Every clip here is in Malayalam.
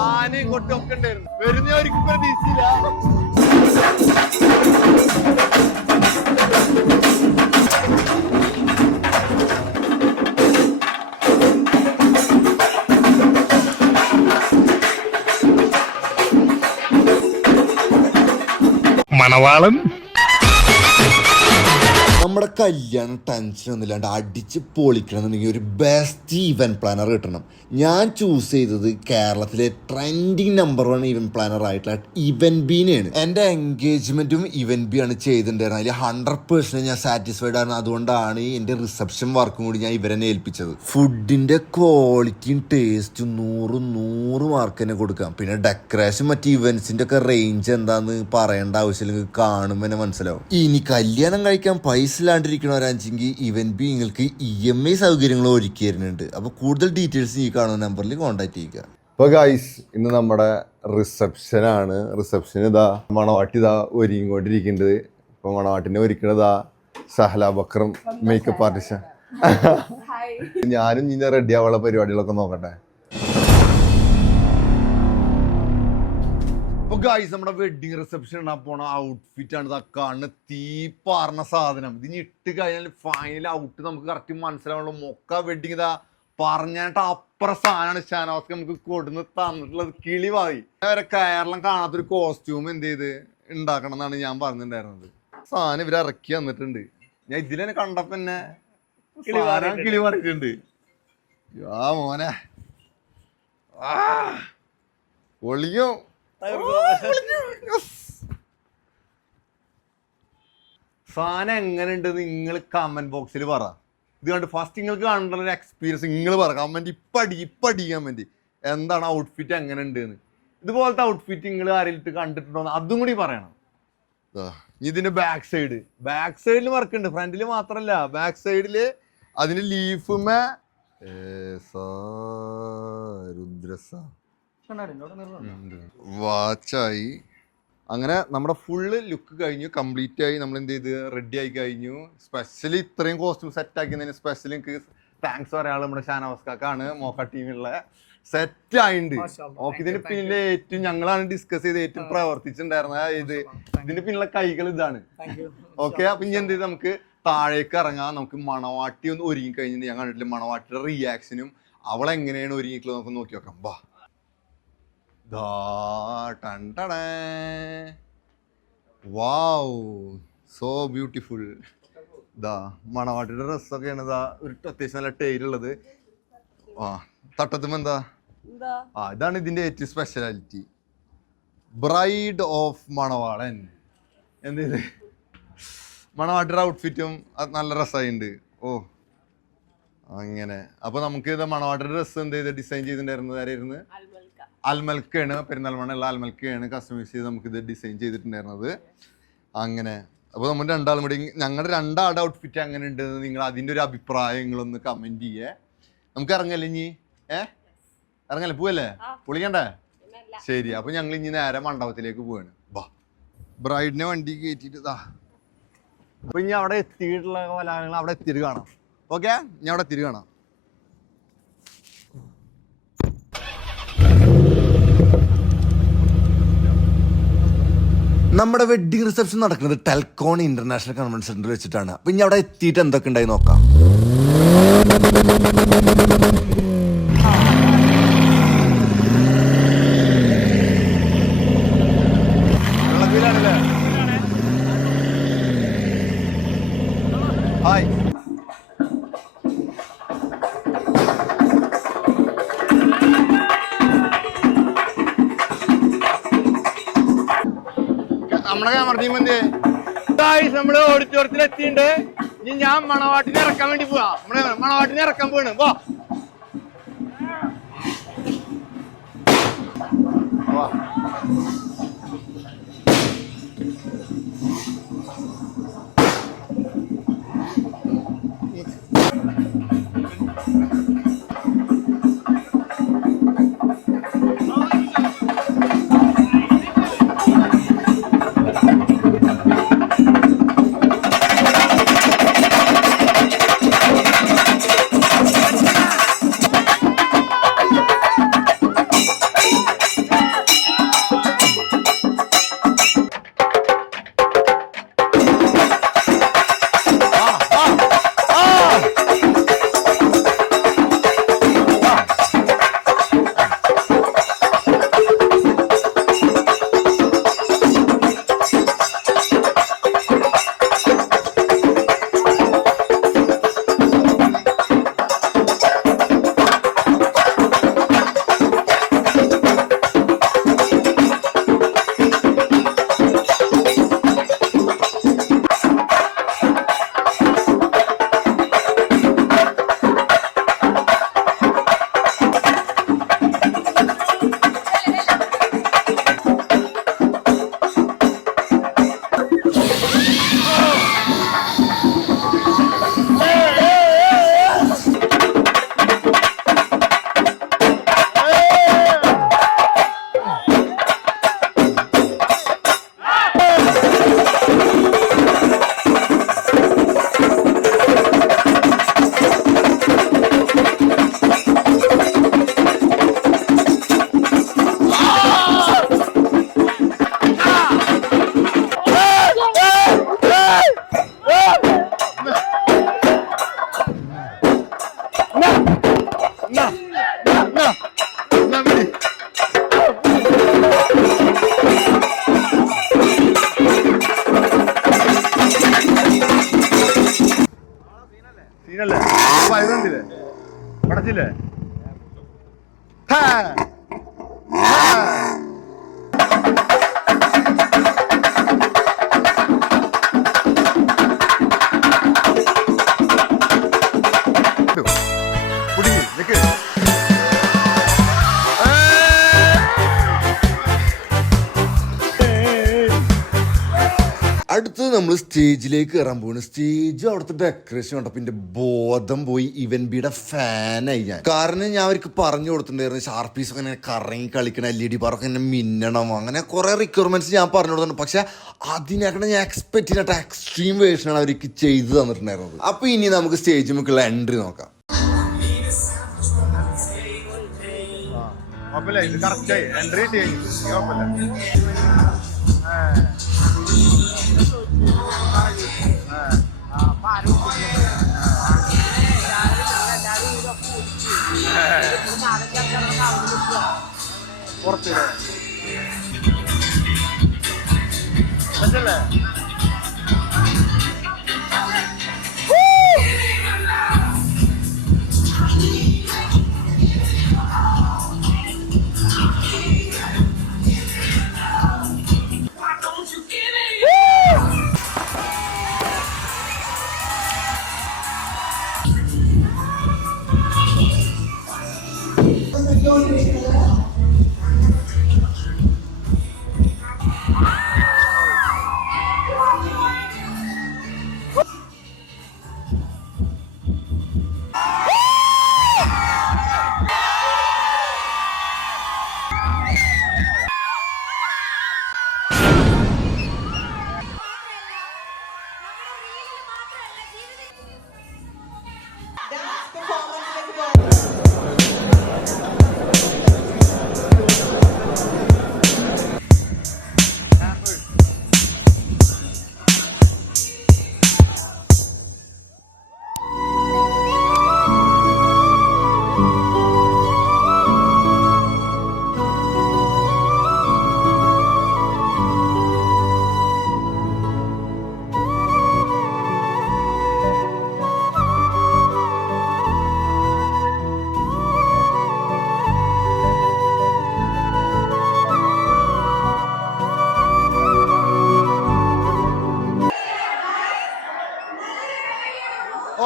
ആനയും കൊട്ടൊക്കെ ഉണ്ടായിരുന്നു. വരുന്നവർക്ക് പ്രതീക്ഷയില്ല. മണവാളൻ നമ്മുടെ കല്യാണം ടെൻഷൻ ഒന്നുമില്ലാണ്ട് അടിച്ച് പൊളിക്കണമെന്നുണ്ടെങ്കിൽ ഒരു ബെസ്റ്റ് ഇവന്റ് പ്ലാനർ കിട്ടണം. ഞാൻ ചൂസ് ചെയ്തത് കേരളത്തിലെ ട്രെൻഡിങ് നമ്പർ 1 ഇവന്റ് പ്ലാനർ ആയിട്ടുള്ള ഇവന്റ് ബീനെയാണ്. എൻ്റെ എൻഗേജ്മെന്റും ഇവന്റ് ബി ആണ് ചെയ്തിട്ടുണ്ടായിരുന്നത്. അതിൽ 100% ഞാൻ സാറ്റിസ്ഫൈഡ് ആണ്. അതുകൊണ്ടാണ് എൻ്റെ റിസപ്ഷൻ വർക്കും കൂടി ഞാൻ ഇവരെന്നെ ഏൽപ്പിച്ചത്. ഫുഡിന്റെ ക്വാളിറ്റിയും ടേസ്റ്റും 100 മാർക്ക് തന്നെ കൊടുക്കാം. പിന്നെ ഡെക്കറേഷൻ മറ്റ് ഇവന്റ്സിന്റെ ഒക്കെ റേഞ്ച് എന്താന്ന് പറയേണ്ട ആവശ്യമില്ല, കാണുമ്പോൾ തന്നെ മനസ്സിലാവും. ഇനി കല്യാണം കഴിക്കാൻ പൈസ ഇല്ലാണ്ടിരിക്കണവരാണെങ്കിൽ ഇവന്റ് ബി നിങ്ങൾക്ക് EMI സൗകര്യങ്ങൾ ഒരുക്കി തരുന്നുണ്ട്. അപ്പോൾ കൂടുതൽ ഡീറ്റെയിൽസ് ഈ കാണുന്ന നമ്പറിൽ കോൺടാക്ട് ചെയ്യുക. അപ്പോൾ ഗൈസ്, ഇന്ന് നമ്മുടെ റിസപ്ഷനാണ്. റിസപ്ഷൻ ഇതാ മണവാട്ടി ഇതാ ഒരുങ്ങിക്കൊണ്ടിരിക്കുന്നുണ്ട്. ഇപ്പോൾ മണവാട്ടിനെ ഒരുക്കണതാ സഹല ബക്രം മേക്കപ്പ് ആർട്ടിസ്റ്റ്. ഞാനും ഇനി റെഡി ആവാനുള്ള പരിപാടികളൊക്കെ നോക്കട്ടെ. ഗൈസ്, നമ്മുടെ വെഡിങ് റിസപ്ഷൻ ഇടാൻ പോണ ഔട്ട്ഫിറ്റ് ആണ് ഇതാ കാണുന്ന തീ പാർന്ന സാധനം. ഇതിന് ഇട്ട് കഴിഞ്ഞാൽ ഫൈനൽ ഔട്ട് നമുക്ക് കറക്റ്റ് മനസ്സിലാവുള്ളൂ. മൊക്ക വെഡിങ് ഇതാ പറഞ്ഞിട്ട് അപ്പുറം സാധനമാണ് ഷാനവാസ്ക്ക് നമുക്ക് കൊടുന്ന് തന്നിട്ടുള്ളത്. കിളിവായി വരെ കേരളം കാണാത്തൊരു കോസ്റ്റ്യൂം എന്ത് ചെയ്ത് ഉണ്ടാക്കണം എന്നാണ് ഞാൻ പറഞ്ഞിട്ടുണ്ടായിരുന്നത്. സാധനം ഇവര് ഇറക്കി വന്നിട്ടുണ്ട്. ഞാൻ ഇതിലെന്നെ കണ്ടപ്പോ തന്നെ കിളി പറിക്കുന്നുണ്ട്. ആ മോനെ ഒളിയോ സാധനം എങ്ങനെയുണ്ട് നിങ്ങൾ കമന്റ് ബോക്സിൽ പറ. ഇത് കണ്ട് ഫസ്റ്റ് നിങ്ങൾക്ക് കാണേണ്ട ഒരു എക്സ്പീരിയൻസ് നിങ്ങൾ പറ. കമന്റ് ഇപ്പടി കമന്റ് എന്താണ് ഔട്ട്ഫിറ്റ് എങ്ങനെ ഉണ്ട് എന്ന്. ഇതുപോലത്തെ ഔട്ട്ഫിറ്റ് നിങ്ങൾ ആരെങ്കിലും കണ്ടിട്ടുണ്ടോ അതും കൂടി പറയണം. ഇതിന്റെ ബാക്ക് സൈഡിൽ വർക്ക് ഉണ്ട്. ഫ്രണ്ടില് മാത്രല്ല ബാക്ക് സൈഡില് അതിന്റെ ലീഫുമേ രുദ്രസ വാച്ചായി. അങ്ങനെ നമ്മുടെ ഫുള്ള് ലുക്ക് കഴിഞ്ഞു, കംപ്ലീറ്റ് ആയി. നമ്മൾ എന്ത് ചെയ്ത് റെഡി ആയി കഴിഞ്ഞു. സ്പെഷ്യലി ഇത്രയും കോസ്റ്റ്യൂം സെറ്റ് ആക്കിയതിന് സ്പെഷ്യലി എനിക്ക് താങ്ക്സ് പറയാനുള്ളത് നമ്മുടെ ഷാനവാസ്ക്കാണ്. മോക്ക ടീമിലുള്ള സെറ്റ് ആയിട്ടുണ്ട്. ഓക്കെ, ഇതിന് പിന്നിലെ ഏറ്റവും ഞങ്ങളാണ് ഡിസ്കസ് ചെയ്ത് ഏറ്റവും പ്രവർത്തിച്ചിട്ടുണ്ടായിരുന്നത്. ഇതിന്റെ പിന്നിലെ കൈകൾ ഇതാണ്. ഓക്കെ, അപ്പൊ ഇനി എന്ത് ചെയ്ത് നമുക്ക് താഴേക്ക് ഇറങ്ങാം. നമുക്ക് മണവാട്ടി ഒന്ന് ഒരുങ്ങി കഴിഞ്ഞിട്ട് ഞാൻ കണ്ടിട്ടില്ല. മണവാട്ടിയുടെ റിയാക്ഷനും അവളെങ്ങനെയാണ് ഒരുങ്ങിയിട്ടുള്ളത് നമുക്ക് നോക്കി നോക്കാം. വാ. വാവ്, സോ ബ്യൂട്ടിഫുൾ. ഇതാ മണവാട്ടിയുടെ ഡ്രസ്സൊക്കെയാണ്. ഇതാ ഒരു അത്യാവശ്യം നല്ല ടൈലുള്ളത്. ആ തട്ടത്തുമ്പോ എന്താ ഇതാണ് ഇതിന്റെ ഏറ്റവും സ്പെഷ്യാലിറ്റി. ബ്രൈഡ് ഓഫ് മണവാളൻ. എന്ത് ഇത് മണവാട്ടിയുടെ ഔട്ട്ഫിറ്റും നല്ല രസമായിട്ടുണ്ട്. ഓ അങ്ങനെ. അപ്പൊ നമുക്ക് ഇത് മണവാട്ടിയുടെ ഡ്രസ്സ് എന്ത് ചെയ്ത് ഡിസൈൻ ചെയ്തിട്ടുണ്ടായിരുന്നത് ആരായിരുന്നു? അൽമൽക്കാണ്. പെരുന്നാൾമണ്ണുള്ള അൽമൽക്കാണ് കസ്റ്റമൈസ് ചെയ്ത് നമുക്കിത് ഡിസൈൻ ചെയ്തിട്ടുണ്ടായിരുന്നത്. അങ്ങനെ അപ്പോൾ നമ്മൾ രണ്ടാളും കൂടി ഞങ്ങളുടെ രണ്ടാളുടെ ഔട്ട്ഫിറ്റ് അങ്ങനെ ഉണ്ട്. നിങ്ങൾ അതിൻ്റെ ഒരു അഭിപ്രായങ്ങളൊന്ന് കമൻറ്റ് ചെയ്യേ. നമുക്ക് ഇറങ്ങല്ലേ ഇനി? ഇറങ്ങല്ലേ? പോവല്ലേ? പൊളിക്കണ്ടേ? ശരി, അപ്പോൾ ഞങ്ങൾ ഇനി നേരെ മണ്ഡപത്തിലേക്ക് പോവാണ്. വാ. ബ്രൈഡിനെ വണ്ടി കയറ്റിയിട്ട് ഇതാ. അപ്പോൾ ഇനി അവിടെ എത്തിയിട്ടുള്ള കോലാഹലങ്ങൾ അവിടെ എത്തിയിട്ട് കാണാം. ഓക്കെ, ഞാൻ അവിടെ എത്തിയിട്ട് കാണാം. നമ്മുടെ വെഡിങ് റിസപ്ഷൻ നടക്കുന്നത് ടെൽക്കോൺ ഇന്റർനാഷണൽ കൺവെൻഷൻ സെന്ററിൽ വെച്ചിട്ടാണ്. അപ്പൊ ഇനി അവിടെ എത്തിയിട്ട് എന്തൊക്കെ ഉണ്ടായി നോക്കാം. ഹായ്, നമ്മുടെ ക്യാമറ ടീം എന്ത് നമ്മള് ഓഡിറ്റോറിയത്തിൽ എത്തിയിട്ടുണ്ട്. ഇനി ഞാൻ മണവാട്ടിനെ ഇറക്കാൻ വേണ്ടി പോവാ. നമ്മള് മണവാട്ടിനെ ഇറക്കാൻ പോവാണ്. വാ. കുടുങ്ങി നിക്ക്. അടുത്തത് നമ്മൾ സ്റ്റേജിലേക്ക് കയറാൻ പോകുന്നു. സ്റ്റേജ് അവിടുത്തെ ഡെക്കറേഷൻ കണ്ടപ്പോൾ എൻ്റെ ബോധം പോയി. ഇവൻ ബിയുടെ ഫാനായി ഞാൻ. കാരണം ഞാൻ അവർക്ക് പറഞ്ഞു കൊടുത്തിട്ടുണ്ടായിരുന്നു ഷാർപ്പീസ് ഒക്കെ ഇങ്ങനെ കറങ്ങി കളിക്കണം, LED ബാറൊക്കെ ഇങ്ങനെ മിന്നണം, അങ്ങനെ കുറെ റിക്വയർമെന്റ്സ് ഞാൻ പറഞ്ഞു കൊടുത്തിട്ടുണ്ട്. പക്ഷെ അതിനേക്കാൾ ഞാൻ എക്സ്പെക്ട് ചെയ്തിട്ട് എക്സ്ട്രീം വേർഷനാണ് അവർക്ക് ചെയ്തു തന്നിട്ടുണ്ടായിരുന്നത്. അപ്പൊ ഇനി നമുക്ക് സ്റ്റേജ് മുക്കുള്ള എൻട്രി നോക്കാം. ഇത് കറക്റ്റായി എൻട്രി കുഴപ്പമില്ല. പുറത്തില്ലേ പറ്റല്ലേ?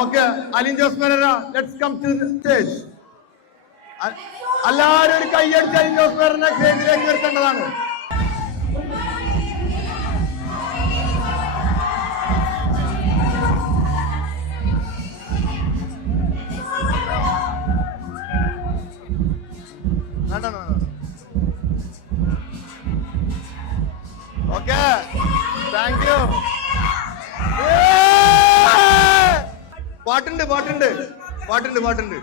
Okay, Alin Jose Pereira, let's come to the stage. എല്ലാവരും ഒരു കൈയടിച്ച് അലിൻ ജോസ് പെരേരനെ സ്റ്റേജിലേക്ക് വരുത്തേണ്ടതാണ്. Okay, thank you. പാട്ടുണ്ട് പാട്ടുണ്ട് പാട്ടുണ്ട് പാട്ടുണ്ട്.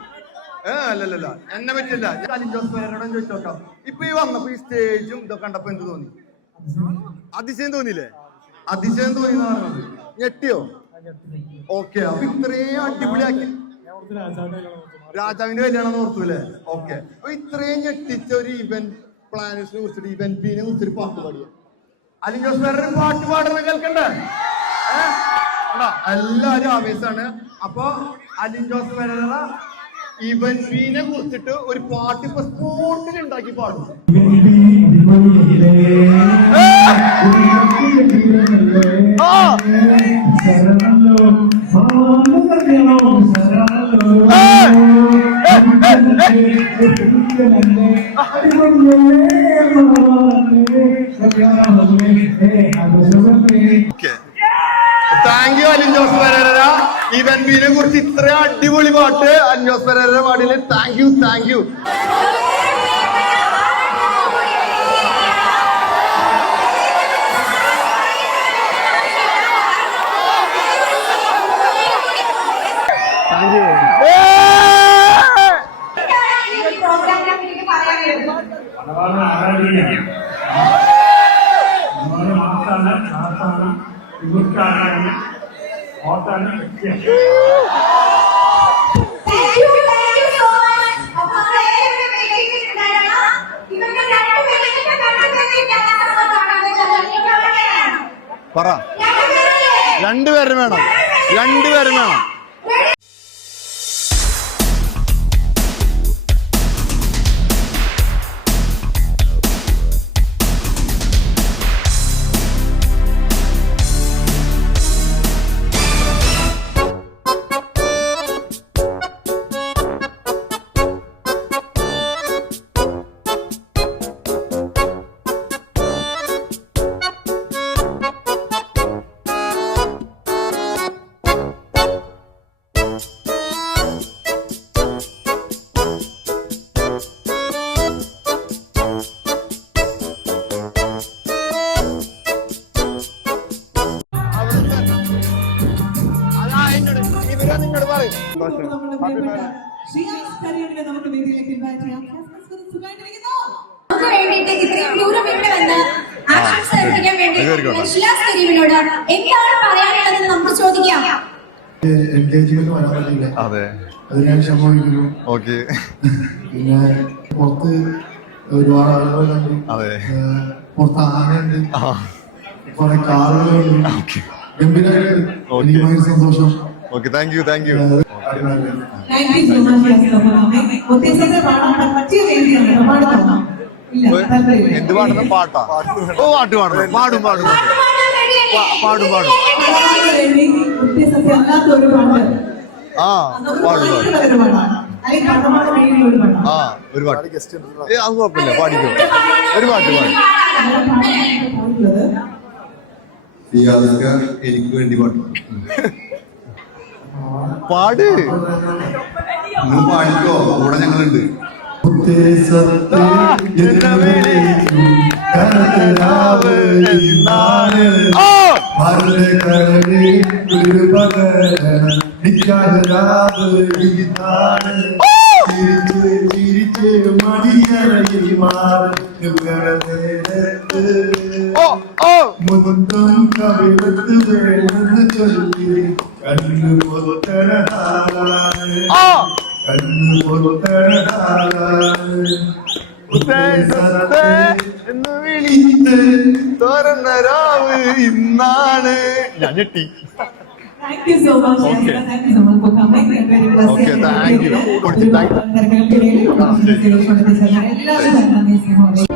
അല്ലല്ല എന്നെ പറ്റില്ല. അലിൻ ജോസ് പെരേരയോട് ചോദിച്ചു നോക്കാം. ഇപ്പൊ ഈ വന്നപ്പോ ഈ സ്റ്റേജും ഇതൊക്കെ കണ്ടപ്പോ എന്ത് തോന്നി? അതിശയം തോന്നിയില്ലേ? അതിശയം തോന്നിയെന്നാണ്. ഞെട്ടിയോ? ഓക്കെ, അപ്പൊ ഇത്രയും അടിപൊളിയാക്കി രാജാവിന്റെ കല്യാണം ഓർത്തൂല്ലേ? ഓക്കെ, അപ്പൊ ഇത്രയും ഞെട്ടിച്ച ഒരു ഇവന്റ് പ്ലാനേഴ്സിനെ കുറിച്ചിട്ട്, ഇവന്റ് ബീനെ കുറിച്ചൊരു പാട്ട് പാടിയ അലിൻ ജോസ് പെരേര പാട്ട് പാടുന്ന കേൾക്കണ്ടേ? എല്ലാരും ആവേശാണ്. അപ്പൊ അലിൻ ജോസ് പെരേര ഇവന്റ് ബീനെ കുറിച്ചിട്ട് ഒരു പാട്ട് ഇപ്പൊ സ്പോട്ടിൽ ഉണ്ടാക്കി പാടും. Thank you Alin Jose Perera. Event ബീനെ കുറിച്ച് ഇത്ര അടിപൊളി പാട്ട് അലിൻ ജോസ് പെരേര പാടിയില്. Thank you, thank you. Thank you. പറ, രണ്ടുപേരും വേണം, രണ്ടുപേരും വേണം. സന്തോഷം. നമ്മുടെ പ്രിയപ്പെട്ട ശ്രീയാസ് കരിയറിനെ നമുക്ക് വേദിയിലേക്ക് ഇൻവൈറ്റ് ചെയ്യാം. സുഖമായിട്ടിരിക്കുന്നോ? നമുക്ക് വേണ്ടിയിട്ട് ഇത്രയും ദൂരം ഇവിടെ വന്ന് ആശംസ അർപ്പിക്കാൻ വേണ്ടി ശ്രീയാസ് കരിയറിനോട് എന്താണ് പറയാനുള്ളതെന്ന് നമുക്ക് ചോദിക്കാം. എൻഗേജ്മെന്റ് വരാൻ പറ്റില്ല, അതെ, അത് ഞാൻ ക്ഷമിക്കുന്നു. ഓക്കെ, പിന്നെ പുറത്ത് ഒരുപാട് ആളുകൾ കണ്ടു, അതെ, പുറത്ത് ആനയുണ്ട്, കുറെ കാറുകളുണ്ട്, ഗംഭീരമായിട്ട് എനിക്ക് ഭയങ്കര സന്തോഷം. Okay, thank you. Thank you so much, yes, Sir. ഉദ്ദേശിച്ച പാടാൻ പറ്റിയ വേദിയാണ്. പാടുന്നോ? ഇല്ല, താല്പര്യമില്ല. എന്ത് പാടുന്ന പാട്ടാ? ഓ, പാട്ട് പാടുന്നു. പാടും പാടും പാടും പാടും. പാടാൻ വേണ്ടി ഉദ്ദേശിച്ച അല്ലാത്ത ഒരു പാട്ട്. ആ, പാടും പാടും. ഒരു പാടാണ്. അല്ലെങ്കിൽ പാടാൻ വേണ്ടി ഒരു പാടാണ്. ആ, ഒരു പാട്ട്. അത് കുഴപ്പമില്ല, പാടിക്കോ. ഒരു പാട്ട് പാടും. എനിക്ക് വേണ്ടി പാട്ട് പാട്. നിങ്ങൾ പാടിക്കോ, കൂടെ ഞങ്ങളുണ്ട്. മടിയറയിൽ മുത്തം കവിളത്ത് വേണമെന്ന് ചൊല്ലി കണ്ണു പൊത്തണ കണ്ണു പൊത്തണ എന്ന് വിളിച്ച് തുറന്ന രാവ് ഇന്നാണ്. ഞാൻ ഞെട്ടി. Thank you so much. Okay. Thank you so much for coming. Very blessed. Okay, thank you. തിരക്കുകൾക്കിടയിൽ എല്ലാവരും നന്ദി സ്നേഹം.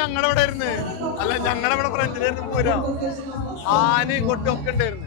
ഞങ്ങളുടെ ഇരുന്ന് അല്ല, ഞങ്ങളുടെ ഫ്രണ്ടിലായിരുന്നു പോരാ. ആനയും കൊട്ടൊക്കെ ഉണ്ടായിരുന്നു.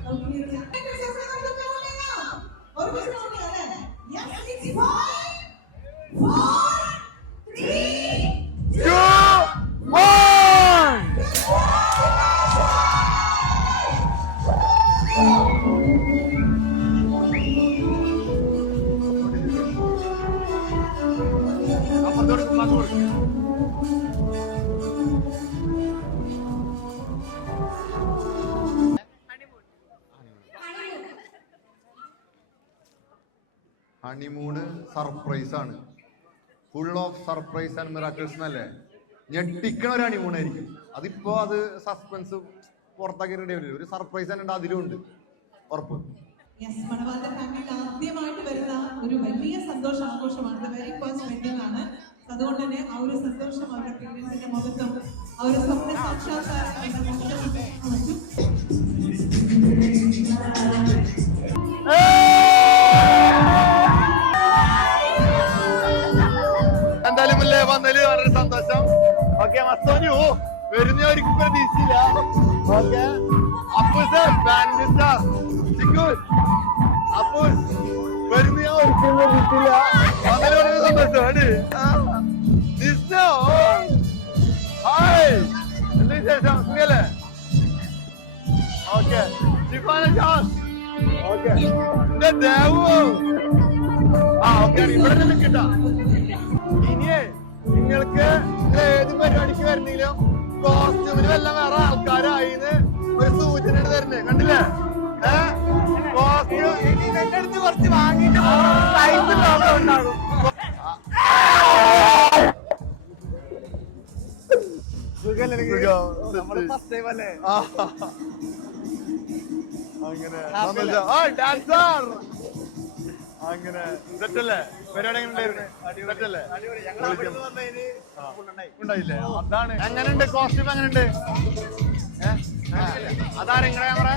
ഹണിമൂണ് സർപ്രൈസ് ആണ്, full of surprise and miracles എന്നല്ലേ. ഞെട്ടിക്കണ ഒരു ഹണിമൂൺ ആയിരിക്കും. അതിപ്പോ അത് സസ്പെൻസ് പുറത്താക്കി റെഡി ആവില്ല. ഒരു സർപ്രൈസ് തന്നെ അതിലുണ്ട്, ഉറപ്പ്. മണവാളന്റെ ഫാമിലിയിൽ ആദ്യമായിട്ട് വരുന്ന ഒരു വലിയ സന്തോഷ ആഘോഷമാണ്. വെരി ഫസ്റ്റ് വെഡിങ് ആണ്. അതുകൊണ്ട് തന്നെ ആ ഒരു സന്തോഷം അവരുടെ പേരൻസിന്റെ മുഖത്തും ആ ഒരു സ്വപ്ന സാക്ഷാത്കാരം എന്തായാലും വന്നതില് വളരെ സന്തോഷം. ഓക്കെ, മസ്തോനു വരുന്ന ഒരിക്കലും പ്രതീക്ഷിച്ചില്ല. ഓക്കെ, അപ്പൂസ് അപ്പൂസ് വരുന്ന ഒരിക്കലും പ്രതീക്ഷിച്ചില്ല. വളരെ വളരെ സന്തോഷം. ഹായ്, എന്താ വിശേഷം? സുഖല്ലേ? ഓക്കെ, ഓക്കെ, എന്റെ ദേവു. ആ, ഓക്കെ, ഇവിടെ തന്നെ കിട്ടാ. ഇനിയേ നിങ്ങൾക്ക് ഏത് പരിപാടിക്ക് വരുന്നെങ്കിലും കോസ്റ്റ്യൂമിന് വല്ല വേറെ ആൾക്കാരായിന്ന് ഒരു സൂചന തരുന്നേ. കണ്ടില്ലേ? കോസ്റ്റ്യൂം എന്റെ അടുത്ത് കുറച്ച് വാങ്ങിയിട്ട് ഉണ്ടാകും. അങ്ങനെ ഡാൻസർ. അങ്ങനെ സെറ്റല്ലേ പരിപാടി എങ്ങനെ ഉണ്ടായിരുന്നു സെറ്റല്ലേ ഉണ്ടായില്ലേ അതാണ് എങ്ങനെയുണ്ട് കോസ്റ്റ്യൂം എങ്ങനെയുണ്ട് അതാരെങ്ങനെ